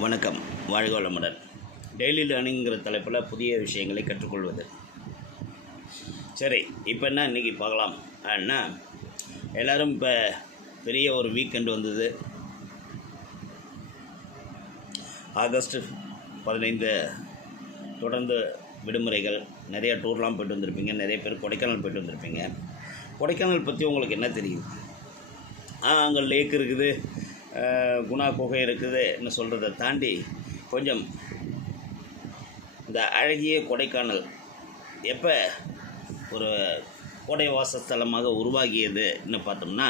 வணக்கம். வாழ்க வளமுடன். டெய்லி லேர்னிங்கிற தலைப்பில் புதிய விஷயங்களை கற்றுக்கொள்வது. சரி இப்போ என்ன இன்றைக்கி பார்க்கலாம்? என்ன எல்லோரும் இப்போ பெரிய ஒரு வீக்கெண்ட் வந்தது. ஆகஸ்ட் பதினைந்து தொடர்ந்து விடுமுறைகள். நிறைய டூர்லாம் போயிட்டு வந்திருப்பீங்க. நிறைய பேர் கொடைக்கானல் போயிட்டு வந்திருப்பீங்க. கொடைக்கானல் பற்றி உங்களுக்கு என்ன தெரியும்? ஆ அங்கே லேக் இருக்குது. குணா குகை இருக்குதுன்னு சொல்கிறத தாண்டி கொஞ்சம் இந்த அழகிய கொடைக்கானல் எப்போ ஒரு கோடை வாசஸ்தலமாக உருவாகியதுன்னு பார்த்தோம்னா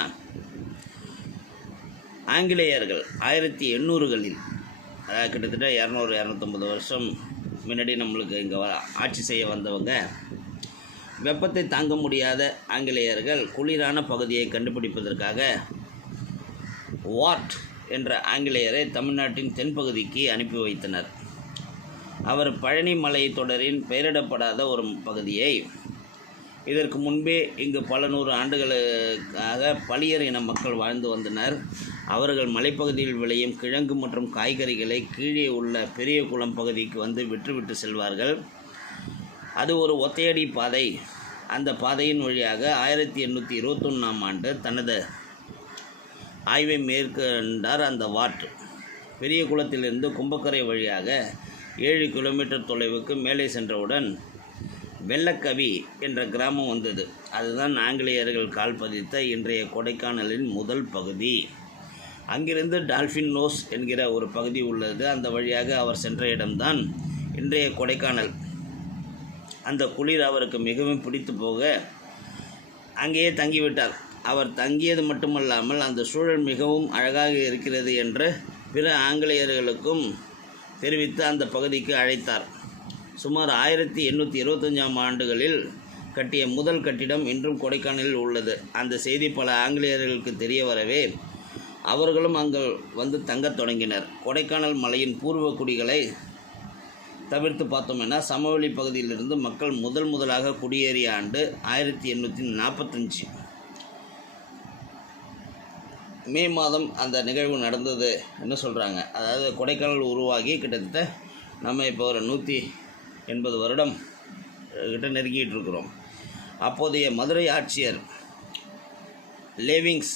ஆங்கிலேயர்கள் ஆயிரத்தி எண்ணூறுகளில் அதாவது கிட்டத்தட்ட இரநூறு இரநூத்தொம்பது வருஷம் முன்னாடி நம்மளுக்கு இங்கே ஆட்சி செய்ய வந்தவங்க வெப்பத்தை தாங்க முடியாத ஆங்கிலேயர்கள் குளிரான பகுதியை கண்டுபிடிப்பதற்காக வாட் என்ற ஆங்கிலேயரை தமிழ்நாட்டின் தென்பகுதிக்கு அனுப்பி வைத்தனர். அவர் பழனி மலை தொடரின் பெயரிடப்படாத ஒரு பகுதியை. இதற்கு முன்பே இங்கு பல நூறு ஆண்டுகளுக்காக பளியர் இன மக்கள் வாழ்ந்து வந்தனர். அவர்கள் மலைப்பகுதியில் விளையும் கிழங்கு மற்றும் காய்கறிகளை கீழே உள்ள பெரிய குளம் பகுதிக்கு வந்து விற்றுவிட்டு செல்வார்கள். அது ஒரு ஒத்தையடி பாதை. அந்த பாதையின் வழியாக ஆயிரத்தி எண்ணூற்றி இருபத்தொன்னாம் ஆண்டு தனது ஆய்வை மேற்கொண்டார் அந்த வாட் பெரிய குளத்திலிருந்து கும்பக்கரை வழியாக ஏழு கிலோமீட்டர் தொலைவுக்கு மேலே சென்றவுடன் வெள்ளக்கவி என்ற கிராமம் வந்தது. அதுதான் ஆங்கிலேயர்கள் கால் பதித்த இன்றைய கொடைக்கானலின் முதல் பகுதி. அங்கிருந்து டால்ஃபின் நோஸ் என்கிற ஒரு பகுதி உள்ளது. அந்த வழியாக அவர் சென்ற இடம்தான் இன்றைய கொடைக்கானல். அந்த குளிர் அவருக்கு மிகவும் பிடித்து போக அங்கேயே தங்கிவிட்டார். அவர் தங்கியது மட்டுமல்லாமல் அந்த சூழல் மிகவும் அழகாக இருக்கிறது என்று பிற ஆங்கிலேயர்களுக்கும் தெரிவித்து அந்த பகுதிக்கு அழைத்தார். சுமார் ஆயிரத்தி எண்ணூற்றி இருபத்தஞ்சாம் ஆண்டுகளில் கட்டிய முதல் கட்டிடம் இன்றும் கொடைக்கானலில் உள்ளது. அந்த செய்தி பல ஆங்கிலேயர்களுக்கு தெரிய வரவே அவர்களும் அங்கு வந்து தங்கத் தொடங்கினர். கொடைக்கானல் மலையின் பூர்வ குடிகளை தவிர்த்து பார்த்தோம்னா சமவெளி பகுதியிலிருந்து மக்கள் முதல் முதலாக குடியேறிய ஆண்டு ஆயிரத்தி எண்ணூற்றி நாற்பத்தஞ்சு. மே மாதம் அந்த நிகழ்வு நடந்தது என்ன சொல்கிறாங்க அதாவது கொடைக்கானல் உருவாகி கிட்டத்தட்ட நம்ம இப்போ ஒரு நூற்றி எண்பது வருடம் கிட்ட நெருங்கிட்டு இருக்கிறோம். அப்போதைய மதுரை ஆட்சியர் லேவிங்ஸ்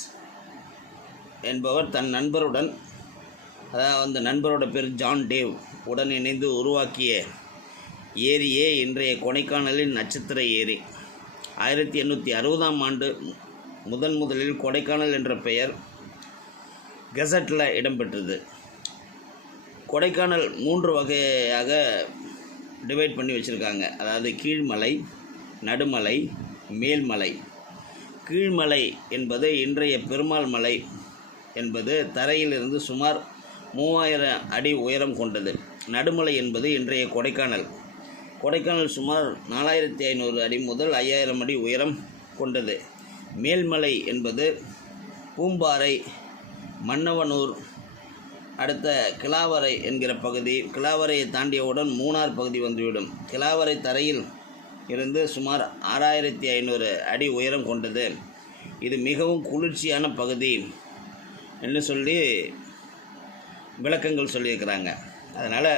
என்பவர் தன் நண்பருடன் அதாவது அந்த நண்பரோட பேர் ஜான் டேவ் உடன் இணைந்து உருவாக்கிய ஏரியே இன்றைய கொடைக்கானலின் நட்சத்திர ஏரி. ஆயிரத்தி எண்ணூற்றி அறுபதாம் ஆண்டு முதன் முதலில் கொடைக்கானல் என்ற பெயர் கெசட்டில் இடம்பெற்றது கொடைக்கானல் மூன்று வகையாக டிவைட் பண்ணி வச்சுருக்காங்க. அதாவது கீழ்மலை நடுமலை மேல்மலை. கீழ்மலை என்பது இன்றைய பெருமாள் மலை என்பது தரையிலிருந்து சுமார் மூவாயிரம் அடி உயரம் கொண்டது. நடுமலை என்பது இன்றைய கொடைக்கானல். கொடைக்கானல் சுமார் நாலாயிரத்தி ஐநூறு அடி முதல் ஐயாயிரம் அடி உயரம் கொண்டது. மேல்மலை என்பது பூம்பாறை மன்னவனூர் அடுத்த கிளாவரை என்கிற பகுதி கிளாவரையை தாண்டியவுடன் மூணார் பகுதி வந்துவிடும். கிளாவரை தரையில் இருந்து சுமார் ஆறாயிரத்தி ஐநூறு அடி உயரம் கொண்டது. இது மிகவும் குளிர்ச்சியான பகுதி என்று சொல்லி விளக்கங்கள் சொல்லியிருக்கிறாங்க. அதனால்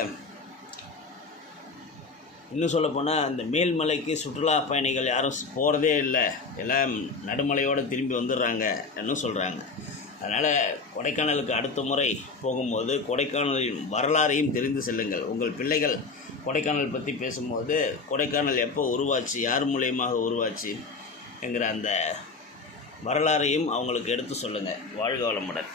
இன்னும் சொல்லப்போனால் அந்த மேல்மலைக்கு சுற்றுலா பயணிகள் யாரும் போகிறதே இல்லை. எல்லாம் நடுமலையோடு திரும்பி வந்துடுறாங்க. என்னும் சொல்கிறாங்க அதனால் கொடைக்கானலுக்கு அடுத்த முறை போகும்போது கொடைக்கானலின் வரலாறையும் தெரிந்து செல்லுங்கள். உங்கள் பிள்ளைகள் கொடைக்கானல் பற்றி பேசும்போது கொடைக்கானல் எப்போ உருவாச்சு? யார் மூலியமாக உருவாச்சு? என்கிற அந்த வரலாறையும் அவங்களுக்கு எடுத்து சொல்லுங்கள் வாழ்க வளமுடன்.